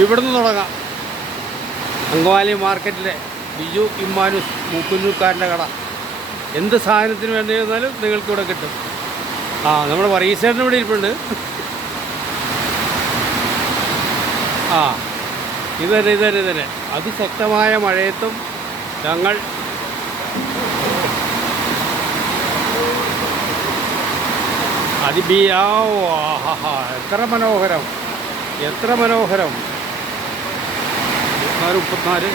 ഇവിടുന്ന് തുടങ്ങാം. അങ്കമാലി മാർക്കറ്റിലെ ബിജു ഇമ്മാനുസ് മൂക്കുന്നൂക്കാരൻ്റെ കട. എന്ത് സാധനത്തിന് വേണ്ടി വന്നാലും നിങ്ങൾക്കിവിടെ കിട്ടും. നമ്മുടെ പറീസേട്ടൻ ഇവിടെ ഇരിപ്പുണ്ട്. ഇത് തന്നെ അതിശക്തമായ മഴയത്തും ഞങ്ങൾ എത്ര മനോഹരം 34